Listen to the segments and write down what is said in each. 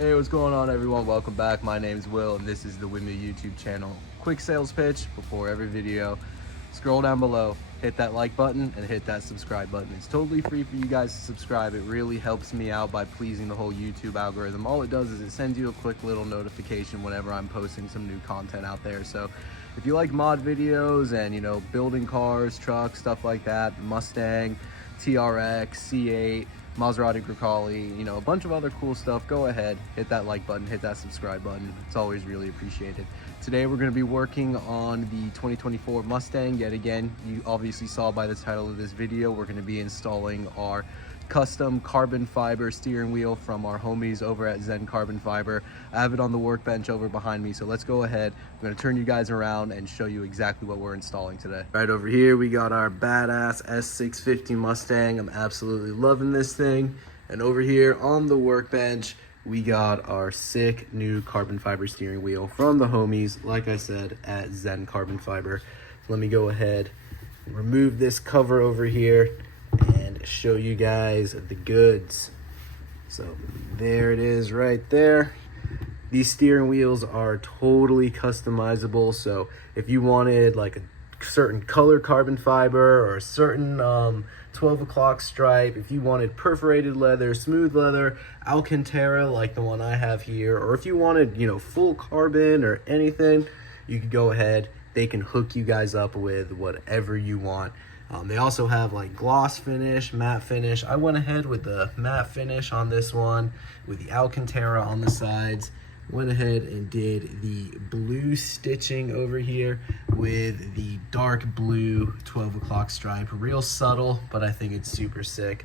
Hey, what's going on, everyone? Welcome back. My name's Will and this is the Windmill YouTube channel. Quick sales pitch before every video. Scroll down below, hit that like button and hit that subscribe button. It's totally free for you guys to subscribe. It really helps me out by pleasing the whole YouTube algorithm. All it does is it sends you a quick little notification whenever I'm posting some new content out there. So if you like mod videos and, you know, building cars, trucks, stuff like that, Mustang, TRX, C8, Maserati Grecali, you know, a bunch of other cool stuff, go ahead, hit that like button, hit that subscribe button. It's always really appreciated. Today we're going to be working on the 2024 Mustang. Yet again, you obviously saw by the title of this video, we're going to be installing our custom carbon fiber steering wheel from our homies over at ZenCarbonFiber. I have it on the workbench over behind me, so let's go ahead. I'm going to turn you guys around and show you exactly what we're installing today. Right over here we got our badass S650 Mustang. I'm absolutely loving this thing. And over here on the workbench we got our sick new carbon fiber steering wheel from the homies, like I said, at ZenCarbonFiber. Let me go ahead and remove this cover over here and show you guys the goods. So there it is right there. These steering wheels are totally customizable, so if you wanted like a certain color carbon fiber or a certain 12 o'clock stripe, if you wanted perforated leather, smooth leather, Alcantara like the one I have here, or if you wanted, you know, full carbon or anything, you could go ahead. They can hook you guys up with whatever you want. They also have like gloss finish, matte finish. I went ahead with the matte finish on this one with the Alcantara on the sides. Went ahead and did the blue stitching over here with the dark blue 12 o'clock stripe. Real subtle, but I think it's super sick.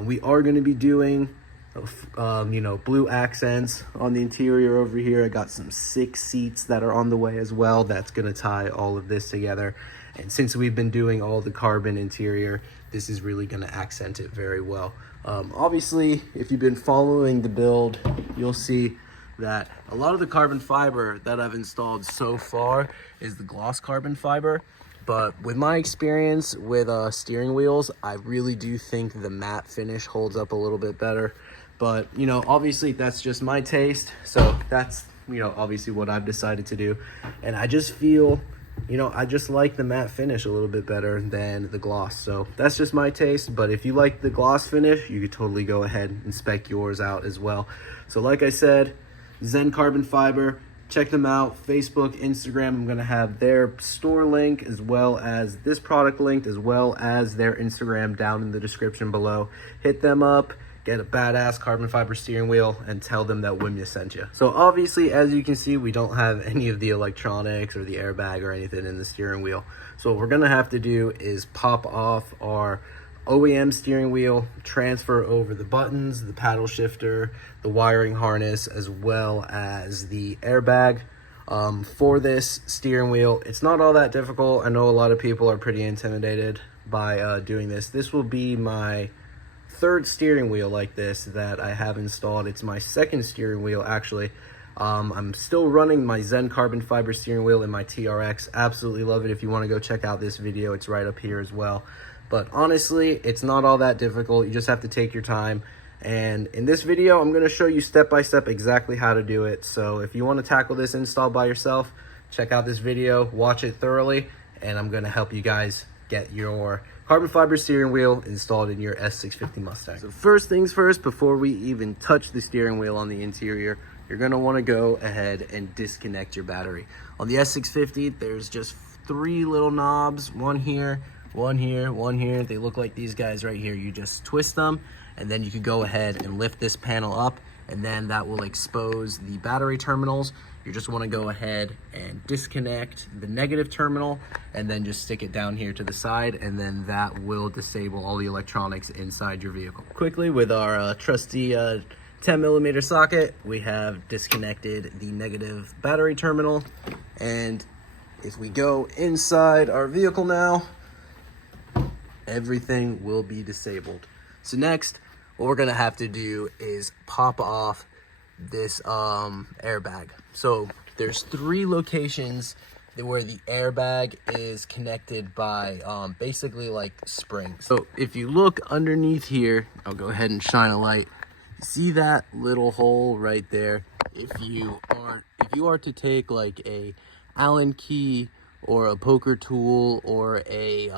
We are going to be doing you know, blue accents on the interior over here. I got some sick seats that are on the way as well. That's going to tie all of this together. And since we've been doing all the carbon interior, this is really going to accent it very well. Obviously, if you've been following the build, you'll see that a lot of the carbon fiber that I've installed so far is the gloss carbon fiber. But with my experience with steering wheels, I really do think the matte finish holds up a little bit better. But, you know, obviously that's just my taste. So that's, you know, obviously what I've decided to do. And I just feel, you know, I just like the matte finish a little bit better than the gloss. So that's just my taste. But if you like the gloss finish, you could totally go ahead and spec yours out as well. So like I said, ZenCarbonFiber, check them out. Facebook, Instagram, I'm going to have their store link as well as this product link as well as their Instagram down in the description below. Hit them up, get a badass carbon fiber steering wheel, and tell them that Wimya sent you. So obviously, as you can see, we don't have any of the electronics or the airbag or anything in the steering wheel. So what we're going to have to do is pop off our OEM steering wheel, transfer over the buttons, the paddle shifter, the wiring harness, as well as the airbag. For this steering wheel, it's not all that difficult. I know a lot of people are pretty intimidated by doing this. This will be my third steering wheel like this that I have installed. It's my second steering wheel actually. I'm still running my ZenCarbonFiber steering wheel in my TRX. Absolutely love it. If you want to go check out this video, it's right up here as well. But honestly, it's not all that difficult. You just have to take your time. And in this video, I'm going to show you step by step exactly how to do it. So if you want to tackle this install by yourself, check out this video, watch it thoroughly, and I'm going to help you guys get your carbon fiber steering wheel installed in your S650 Mustang. So first things first, before we even touch the steering wheel on the interior, you're going to want to go ahead and disconnect your battery. On the S650, there's just 3 little knobs, one here, one here, one here. They look like these guys right here. You just twist them, and then you can go ahead and lift this panel up, and then that will expose the battery terminals. You just want to go ahead and disconnect the negative terminal and then just stick it down here to the side, and then that will disable all the electronics inside your vehicle. Quickly, with our trusty 10mm socket, we have disconnected the negative battery terminal. And if we go inside our vehicle now, everything will be disabled. So next, what we're gonna have to do is pop off this airbag. So there's 3 locations where the airbag is connected by basically like springs. So if you look underneath here, I'll go ahead and shine a light. See that little hole right there? If you are to take like a Allen key or a poker tool or a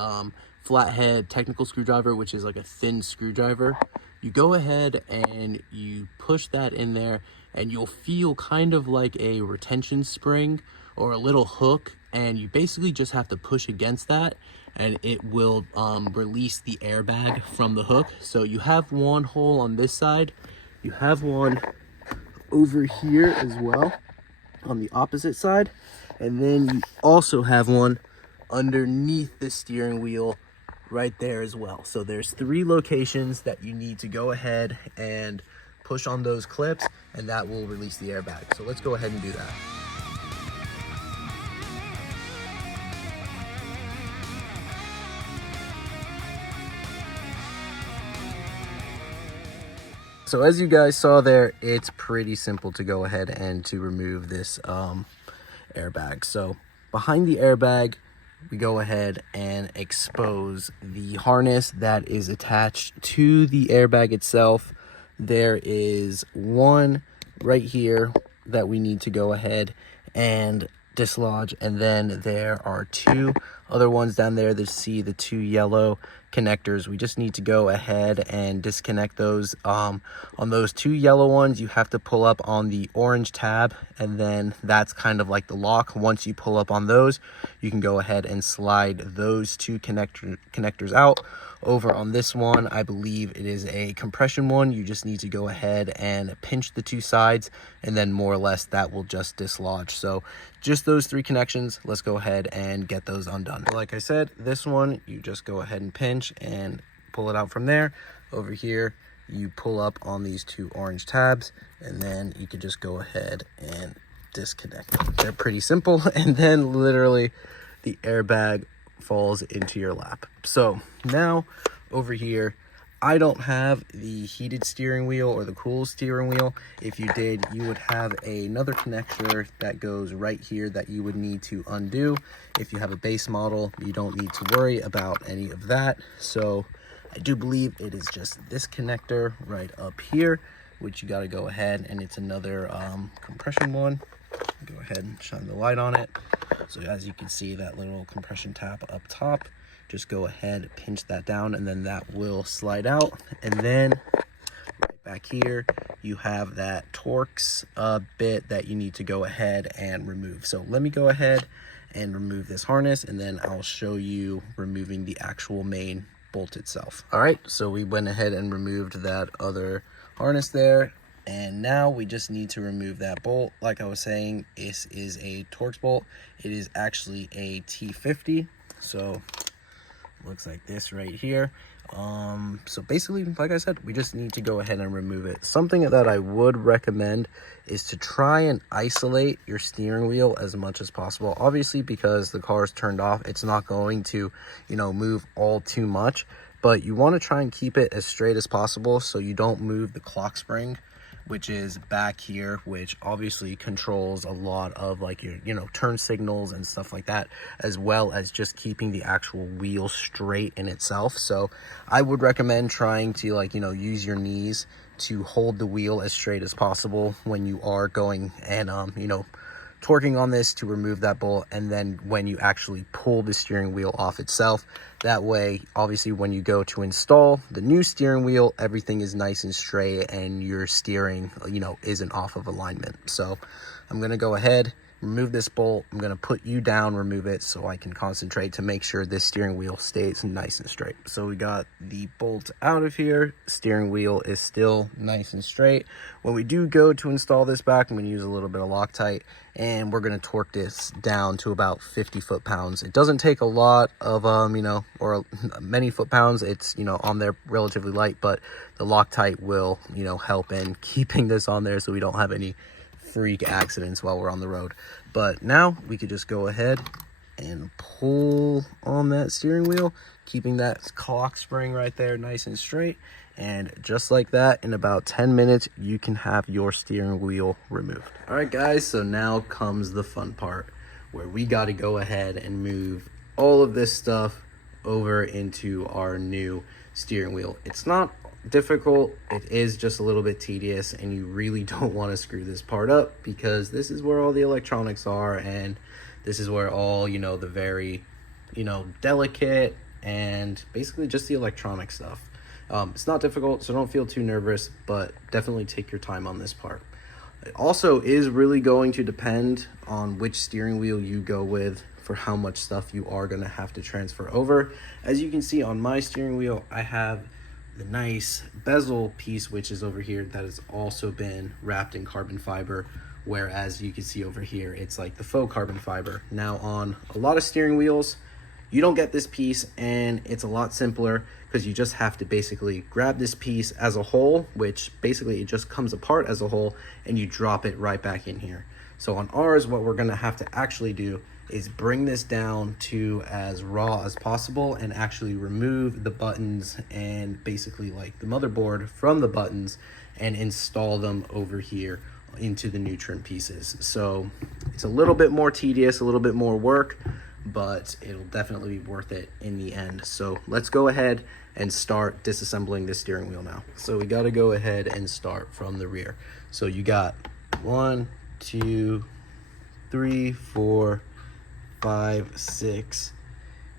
flathead technical screwdriver, which is like a thin screwdriver, you go ahead and you push that in there, and you'll feel kind of like a retention spring or a little hook, and you basically just have to push against that and it will release the airbag from the hook. So you have one hole on this side, you have one over here as well on the opposite side, and then you also have one underneath the steering wheel right there as well. So there's 3 locations that you need to go ahead and push on those clips, and that will release the airbag. So let's go ahead and do that. So as you guys saw there, it's pretty simple to go ahead and to remove this airbag. So behind the airbag, we go ahead and expose the harness that is attached to the airbag itself. There is one right here that we need to go ahead and dislodge, and then there are 2 other ones down there that see the 2 yellow connectors. We just need to go ahead and disconnect those. On those 2 yellow ones, you have to pull up on the orange tab, and then that's kind of like the lock. Once you pull up on those, you can go ahead and slide those 2 connectors out. Over on this one, I believe it is a compression one. You just need to go ahead and pinch the 2 sides, and then more or less that will just dislodge. So just those 3 connections, let's go ahead and get those undone. Like I said, this one, you just go ahead and pinch and pull it out from there. Over here, you pull up on these 2 orange tabs, and then you can just go ahead and disconnect them. They're pretty simple, and then literally the airbag falls into your lap. So now over here, I don't have the heated steering wheel or the cool steering wheel. If you did, you would have another connector that goes right here that you would need to undo. If you have a base model, you don't need to worry about any of that. So I do believe it is just this connector right up here, which you got to go ahead, and it's another compression one. Go ahead and shine the light on it. So as you can see, that little compression tab up top, just go ahead, pinch that down, and then that will slide out. And then right back here, you have that Torx bit that you need to go ahead and remove. So let me go ahead and remove this harness, and then I'll show you removing the actual main bolt itself. All right, so we went ahead and removed that other harness there. And now we just need to remove that bolt. Like I was saying, this is a Torx bolt. It is actually a T50. So looks like this right here. So basically, like I said, we just need to go ahead and remove it. Something that I would recommend is to try and isolate your steering wheel as much as possible. Obviously, because the car is turned off, it's not going to, move all too much. But you want to try and keep it as straight as possible so you don't move the clock spring, which is back here, which obviously controls a lot of like your, turn signals and stuff like that, as well as just keeping the actual wheel straight in itself. So I would recommend trying to use your knees to hold the wheel as straight as possible when you are going and, torquing on this to remove that bolt, and then when you actually pull the steering wheel off itself. That way, obviously, when you go to install the new steering wheel, everything is nice and straight and your steering, isn't off of alignment. So I'm going to go ahead, remove this bolt. I'm going to put you down, remove it so I can concentrate to make sure this steering wheel stays nice and straight. So we got the bolt out of here. Steering wheel is still nice and straight. When we do go to install this back, I'm going to use a little bit of Loctite, and we're going to torque this down to about 50 foot-pounds. It doesn't take a lot of, or many foot-pounds. It's, on there relatively light, but the Loctite will, help in keeping this on there so we don't have any freak accidents while we're on the road. But now we could just go ahead and pull on that steering wheel, keeping that clock spring right there nice and straight. And just like that, in about 10 minutes, you can have your steering wheel removed. All right, guys, so now comes the fun part where we got to go ahead and move all of this stuff over into our new steering wheel. It's not difficult. It is just a little bit tedious, and you really don't want to screw this part up because this is where all the electronics are, and this is where all, you know, the very, you know, delicate and basically just the electronic stuff. It's not difficult, so don't feel too nervous, but definitely take your time on this part. It also is really going to depend on which steering wheel you go with for how much stuff you are going to have to transfer over. As you can see on my steering wheel, I have the nice bezel piece, which is over here, that has also been wrapped in carbon fiber, whereas you can see over here, it's like the faux carbon fiber. Now on a lot of steering wheels, you don't get this piece, and it's a lot simpler because you just have to basically grab this piece as a whole, which basically it just comes apart as a whole, and you drop it right back in here. So on ours, what we're gonna have to actually do is bring this down to as raw as possible and actually remove the buttons and basically like the motherboard from the buttons and install them over here into the new trim pieces. So it's a little bit more tedious, a little bit more work, but it'll definitely be worth it in the end. So let's go ahead and start disassembling this steering wheel now. So we got to go ahead and start from the rear. So you got 1, 2, 3, 4, 5, 6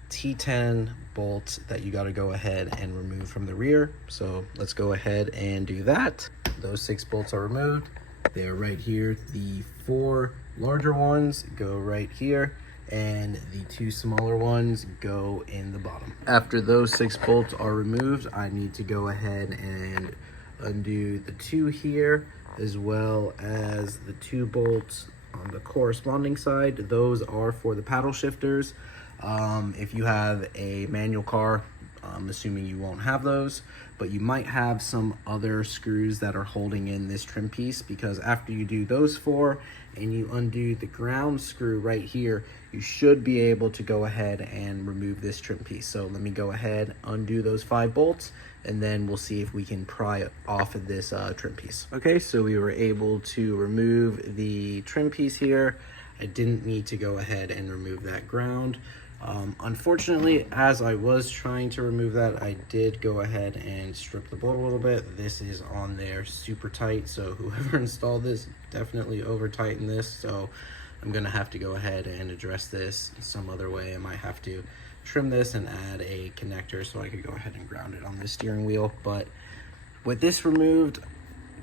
T10 bolts that you got to go ahead and remove from the rear. So let's go ahead and do that. Those 6 bolts are removed. They're right here. The 4 larger ones go right here, and the 2 smaller ones go in the bottom. After those 6 bolts are removed, I need to go ahead and undo the 2 here, as well as the 2 bolts on the corresponding side. Those are for the paddle shifters. If you have a manual car, I'm assuming you won't have those, but you might have some other screws that are holding in this trim piece, because after you do those 4 and you undo the ground screw right here, you should be able to go ahead and remove this trim piece. So let me go ahead, undo those 5 bolts, and then we'll see if we can pry off of this trim piece. Okay, so we were able to remove the trim piece here. I didn't need to go ahead and remove that ground. Unfortunately, as I was trying to remove that, I did go ahead and strip the bolt a little bit. This is on there super tight, so whoever installed this definitely over tightened this. So I'm gonna have to go ahead and address this some other way. I might have to trim this and add a connector so I could go ahead and ground it on this steering wheel. But with this removed,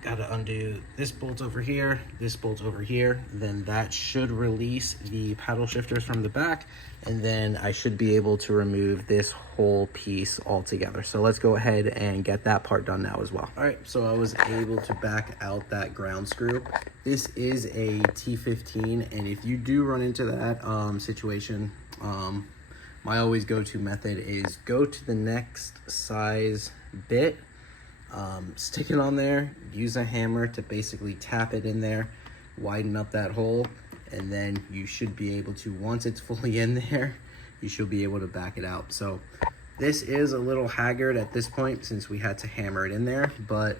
gotta undo this bolt over here, this bolt over here, then that should release the paddle shifters from the back, and then I should be able to remove this whole piece altogether. So let's go ahead and get that part done now as well. All right, so I was able to back out that ground screw. This is a T15, and if you do run into that situation, my always go-to method is go to the next size bit, stick it on there, use a hammer to basically tap it in there, widen up that hole, and then you should be able to, once it's fully in there, you should be able to back it out. So this is a little haggard at this point since we had to hammer it in there, but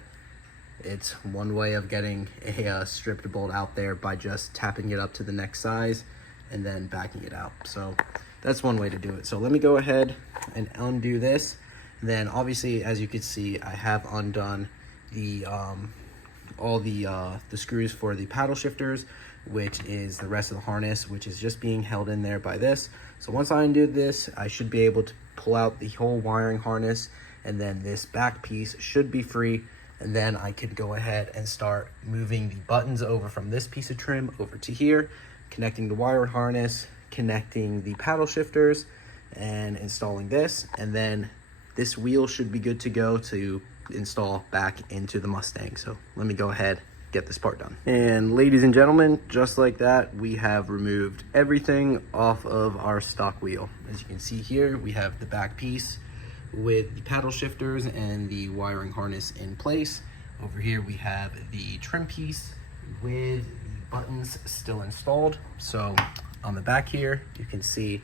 it's one way of getting a stripped bolt out there by just tapping it up to the next size and then backing it out. So that's one way to do it. So let me go ahead and undo this. Then obviously, as you can see, I have undone the all the screws for the paddle shifters, which is the rest of the harness, which is just being held in there by this. So once I undo this, I should be able to pull out the whole wiring harness, and then this back piece should be free, and then I could go ahead and start moving the buttons over from this piece of trim over to here, connecting the wire harness, connecting the paddle shifters, and installing this, and then this wheel should be good to go to install back into the Mustang. So let me go ahead, get this part done. And ladies and gentlemen, just like that, we have removed everything off of our stock wheel. As you can see here, we have the back piece with the paddle shifters and the wiring harness in place. Over here, we have the trim piece with the buttons still installed. So on the back here, you can see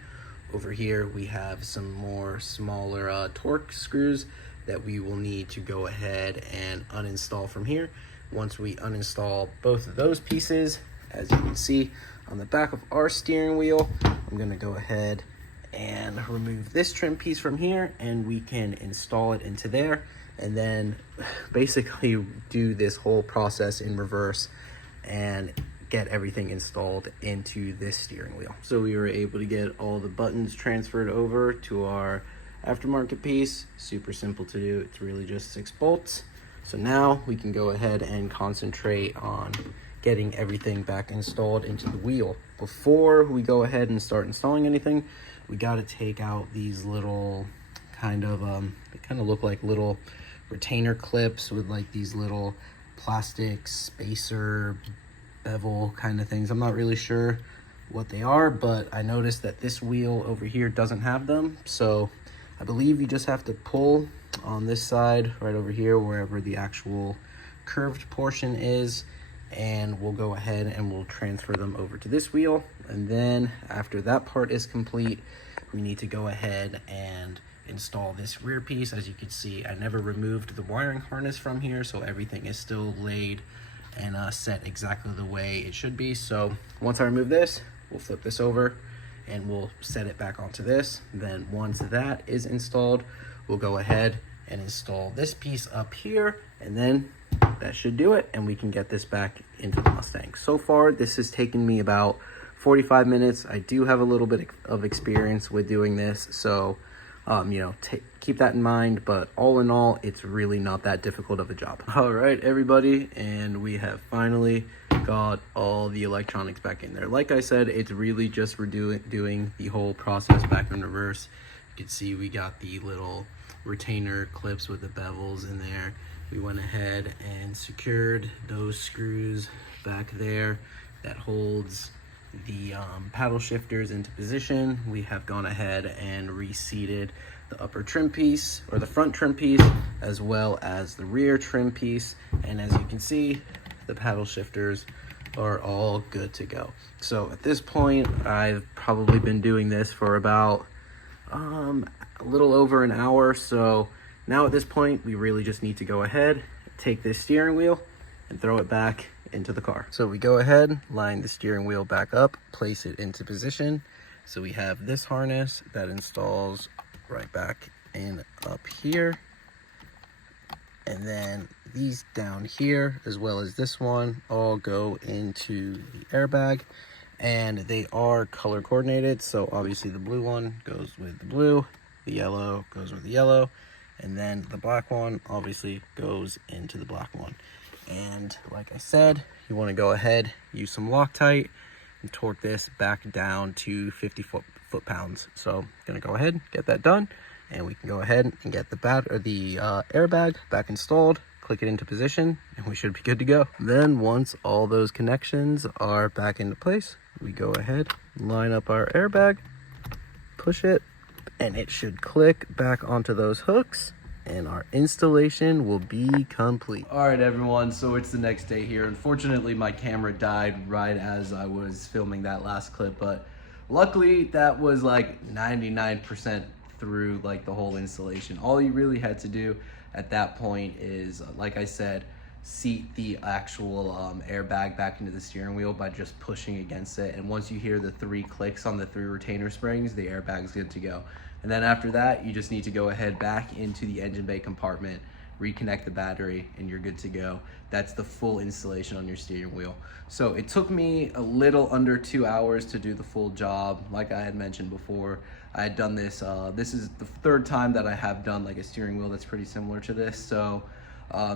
over here we have some more smaller torque screws that we will need to go ahead and uninstall from here. Once we uninstall both of those pieces, as you can see on the back of our steering wheel, I'm going to go ahead and remove this trim piece from here, and we can install it into there. and then basically do this whole process in reverse and get everything installed into this steering wheel. So we were able to get all the buttons transferred over to our aftermarket piece. Super simple to do. It's really just 6 bolts. So now we can go ahead and concentrate on getting everything back installed into the wheel. Before we go ahead and start installing anything, we got to take out these little kind of they kind of look like little retainer clips with like these little plastic spacer bevel kind of things. I'm not really sure what they are, but I noticed that this wheel over here doesn't have them. So I believe you just have to pull on this side right over here, wherever the actual curved portion is, and we'll go ahead and we'll transfer them over to this wheel. And then after that part is complete, we need to go ahead and install this rear piece. As you can see, I never removed the wiring harness from here, so everything is still laid and set exactly the way it should be. So once I remove this, we'll flip this over and we'll set it back onto this. Then once that is installed, we'll go ahead and install this piece up here, and then that should do it, and we can get this back into the Mustang. So far, this has taken me about 45 minutes. I do have a little bit of experience with doing this, so you know, keep that in mind, but all in all, it's really not that difficult of a job. All right, everybody, and we have finally got all the electronics back in there. Like I said, it's really just doing the whole process back in reverse. You can see we got the little retainer clips with the bevels in there. We went ahead and secured those screws back there that holds the paddle shifters into position. We have gone ahead and reseated the upper trim piece, or the front trim piece, as well as the rear trim piece. And as you can see, the paddle shifters are all good to go. So at this point, I've probably been doing this for about a little over an hour. So now at this point, we really just need to go ahead, take this steering wheel and throw it back into the car. So we go ahead, line the steering wheel back up, place it into position. So we have this harness that installs right back in up here. And then these down here, as well as this one, all go into the airbag. And they are color coordinated. So obviously the blue one goes with the blue, the yellow goes with the yellow, and then the black one obviously goes into the black one. And like I said, you want to go ahead, use some Loctite and torque this back down to 50 foot-pounds. So I'm gonna go ahead, get that done, and we can go ahead and get the airbag back installed, click it into position, and we should be good to go. Then once all those connections are back into place, we go ahead, line up our airbag, push it, and it should click back onto those hooks, and our installation will be complete. All right, everyone, so it's the next day here. Unfortunately, my camera died right as I was filming that last clip, but luckily that was like 99% through like the whole installation. All you really had to do at that point is, like I said, seat the actual airbag back into the steering wheel by just pushing against it. And once you hear the 3 clicks on the 3 retainer springs, the airbag's good to go. And then after that, you just need to go ahead back into the engine bay compartment, reconnect the battery, and you're good to go. That's the full installation on your steering wheel. So it took me a little under 2 hours to do the full job. Like I had mentioned before, I had done this, this is the 3rd time that I have done like a steering wheel that's pretty similar to this. So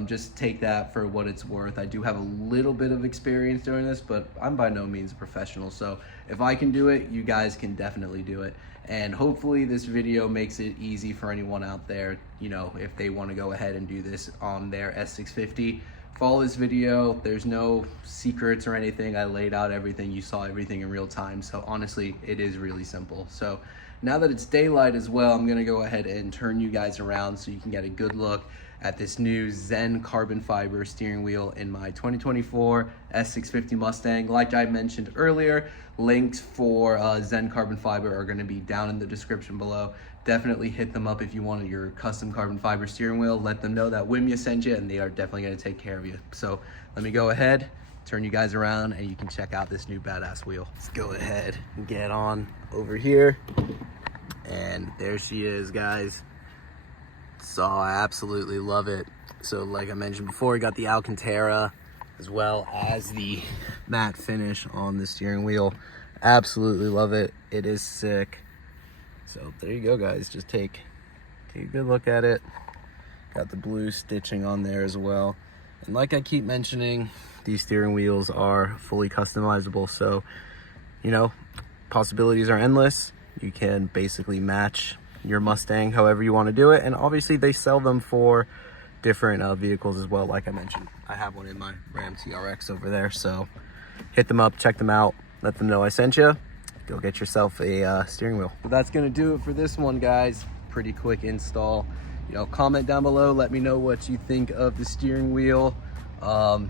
just take that for what it's worth. I do have a little bit of experience doing this, but I'm by no means a professional. So if I can do it, you guys can definitely do it. And hopefully this video makes it easy for anyone out there, you know, if they want to go ahead and do this on their S650. Follow this video. There's no secrets or anything. I laid out everything. You saw everything in real time. So honestly, it is really simple. So now that it's daylight as well, I'm going to go ahead and turn you guys around so you can get a good look at this new ZenCarbonFiber steering wheel in my 2024 S650 Mustang. Like I mentioned earlier, links for ZenCarbonFiber are going to be down in the description below. Definitely hit them up if you want your custom carbon fiber steering wheel. Let them know that Wimya sent you, and they are definitely going to take care of you. So let me go ahead, turn you guys around, and you can check out this new badass wheel. Let's go ahead and get on over here. And there she is, guys. So I absolutely love it. So like I mentioned before, we got the Alcantara as well as the matte finish on the steering wheel. Absolutely love it. It is sick. So there you go, guys. Just take a good look at it. Got the blue stitching on there as well. And like I keep mentioning, these steering wheels are fully customizable. So, you know, possibilities are endless. You can basically match your Mustang however you want to do it. And obviously they sell them for different vehicles as well. Like I mentioned, I have one in my Ram TRX over there. So hit them up, check them out, let them know I sent you. Go get yourself a steering wheel. But that's gonna do it for this one, guys. Pretty quick install. You know, comment down below, let me know what you think of the steering wheel.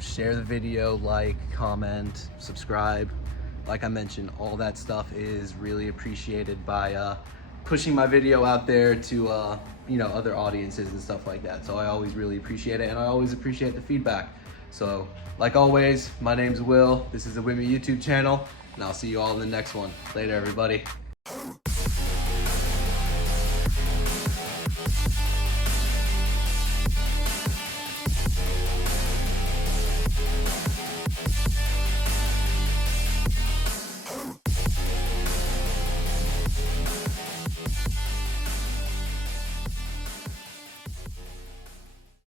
Share the video, like, comment, subscribe. Like I mentioned, all that stuff is really appreciated by pushing my video out there to you know, other audiences and stuff like that. So I always really appreciate it, and I always appreciate the feedback. So like always, my name's Will. This is the Wimmy YouTube channel, and I'll see you all in the next one. Later, everybody.